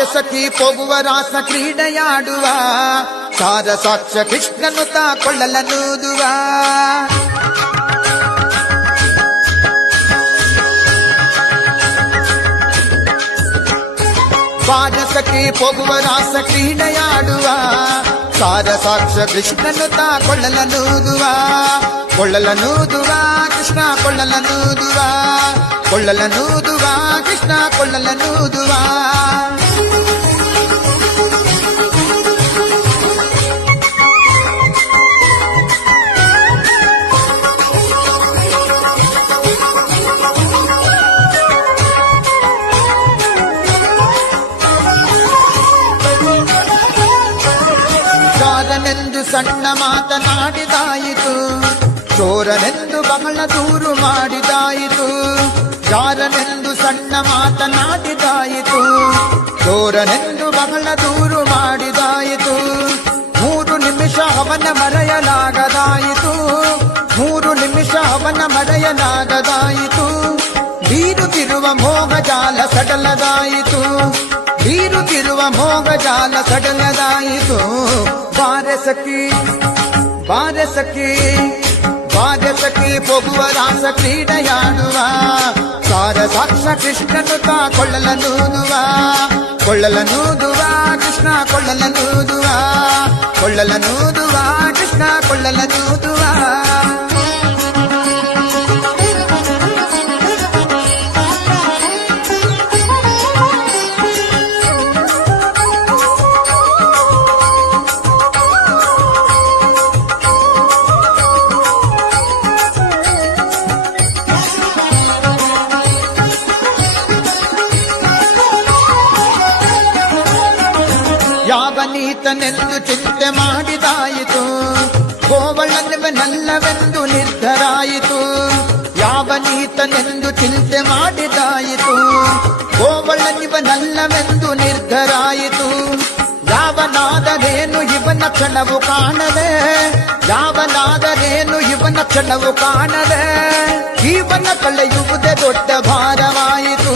ಬಾರಸಖಿ ಹೋಗುವ ರಾಸ ಕ್ರೀಡೆಯಾಡುವ ಸಾರ ಸಾಕ್ಷ ಕೃಷ್ಣನು ತಾ ಕೊಳ್ಳಲನೂದುವ ಬಾರಸಖಿ ಹೋಗುವ ರಾಸ ಕ್ರೀಡೆಯಾಡುವ ಸಾರ ಸಾಕ್ಷ ಕೃಷ್ಣನು ತಾ ಕೊಳ್ಳಲನೂದುವ ಕೃಷ್ಣ ಕೊಳ್ಳಲನೂದುವ ಕೃಷ್ಣ ಕೊಳ್ಳಲನೂದುವ ಜಾರನೆಂದು ಸಣ್ಣ ಮಾತನಾಡಿದಾಯಿತು ಚೋರನೆಂದು ಬಹಳ ದೂರು ಮಾಡಿದಾಯಿತು ಜಾರನೆಂದು ಸಣ್ಣ ಮಾತನಾಡಿದಾಯಿತು ಚೋರನೆಂದು ಬಹಳ ದೂರು ಮಾಡಿದಾಯಿತು 3 ನಿಮಿಷ ಅವನ ಮರೆಯಲಾಗದಾಯಿತು 3 ನಿಮಿಷ ಅವನ ಮರೆಯಲಾಗದಾಯಿತು ಬೀರುತ್ತಿರುವ ಮೋಹಜಾಲ ಸಡಲದಾಯಿತು ಬೀರುತ್ತಿರುವ ಮೋಹಜಾಲ ಸಡಲದಾಯಿತು ಬಾರಸಖಿ ಹೋಗುವ ರಾಸ ಕ್ರೀಡೆಯಾಡುವ ಸಾರ ಸಾಕ್ಷ ಕೃಷ್ಣನು ತಾ ಕೊಳ್ಳಲನೂದುವ ಕೃಷ್ಣ ಕೊಳ್ಳಲನೂದುವ ಕೃಷ್ಣ ಕೊಳ್ಳಲನೂದುವ ಯಾವನೀತನೆಂದು ಚಿಂತೆ ಮಾಡಿದಾಯಿತು ಗೋವಳನವನಲ್ಲವೆಂದು ನಿರ್ಧರಾಯಿತು ಯಾವನೀತನೆಂದು ಚಿಂತೆ ಮಾಡಿದಾಯಿತು ಗೋವಳನಿವನಲ್ಲವೆಂದು ನಿರ್ಧರಾಯಿತು ಯಾವನಾದರೇನು ಇವನ ಕ್ಷಣವು ಕಾಣದೆ ಯಾವನಾದರೇನು ಇವನ ಕ್ಷಣವು ಕಾಣದೆ ಜೀವನ ಕಳೆಯುವುದೇ ದೊಡ್ಡ ಭಾರವಾಯಿತು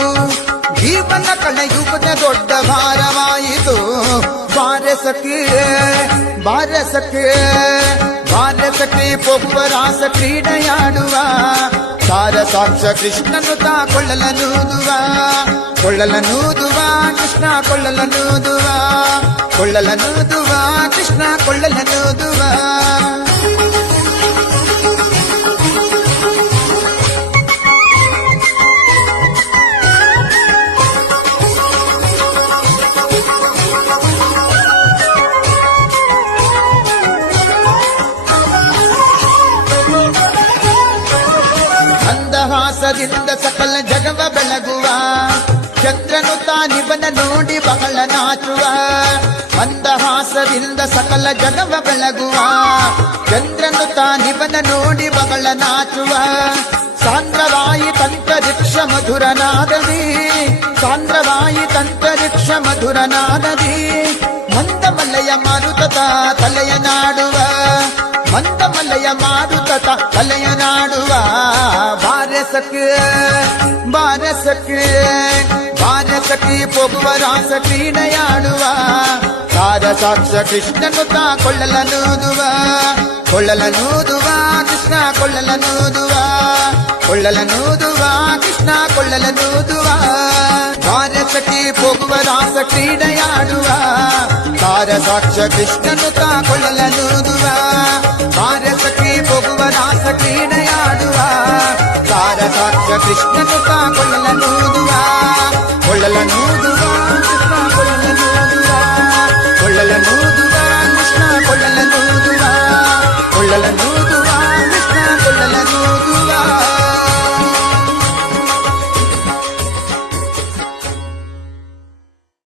ಜೀವನ ಕಳೆಯುವುದೇ ದೊಡ್ಡ ಭಾರವಾಯಿತು ಬಾರಸಖಿ ಹೋಗುವ ರಾಸ ಕ್ರೀಡೆಯಾಡುವ ಸಾರ ಸಾಕ್ಷ ಕೃಷ್ಣನು ತಾ ಕೊಳ್ಳಲನೂದುವ ಕೃಷ್ಣ ಕೊಳ್ಳಲನೂದುವ ಕೃಷ್ಣ ಕೊಳ್ಳಲನೂದುವ ಮಂದಹಾಸದಿಂದ ಸಕಲ ಜಗವ ಬೆಳಗುವ ಚಂದ್ರನು ತಾನಿವನ ನೋಡಿ ಬಹಳ ನಾಚುವ ಮಂದಹಾಸದಿಂದ ಸಕಲ ಜಗವ ಬೆಳಗುವ ಚಂದ್ರನು ತಾನಿವನ ನೋಡಿ ಬಹಳ ನಾಚುವ ಸಾಂದ್ರವಾಯಿ ತಂತರಿಕ್ಷ ಮಧುರನಾದದಿ ಸಾಂದ್ರವಾಯಿ ತಂತರಿಕ್ಷ ಮಧುರನಾದದಿ ಮಂದಮಲ್ಲಯ ಮಾರುತ ತಲೆಯ ನಾಡುವ ಮಂದಮಲ್ಲಯ ಮಾರುತ ತಲೆಯ ನಾಡುವ ಬಾರಸಖಿ ಹೋಗುವ ರಾಸ ಕ್ರೀಡೆಯಾಡುವ ಸಾರ ಸಾಕ್ಷ ಕೃಷ್ಣನು ತಾ ಕೊಳ್ಳಲನೂದುವ ಕೃಷ್ಣ ಕೊಳ್ಳಲನೂದುವ ಕೃಷ್ಣ ಕೊಳ್ಳಲನೂದುವ ಬಾರಸಖಿ ಹೋಗುವ ರಾಸ ಕ್ರೀಡೆಯಾಡುವ ಸಾರ ಸಾಕ್ಷ ಕೃಷ್ಣನು ತಾ ಕೊಳ್ಳಲನೂದುವ ಬಾರಸಖಿ ಹೋಗುವ ರಾಸ ಕ್ರೀಡೆಯಾಡುವ ಸಾರ ಸಾಕ್ಷ ಕೃಷ್ಣನು ತಾ ಕೊಳ್ಳಲನೂದುವ ಕೃಷ್ಣ ಕೊಳ್ಳಲನೂದುವ ಕೃಷ್ಣ ಕೊಳ್ಳಲನೂದುವ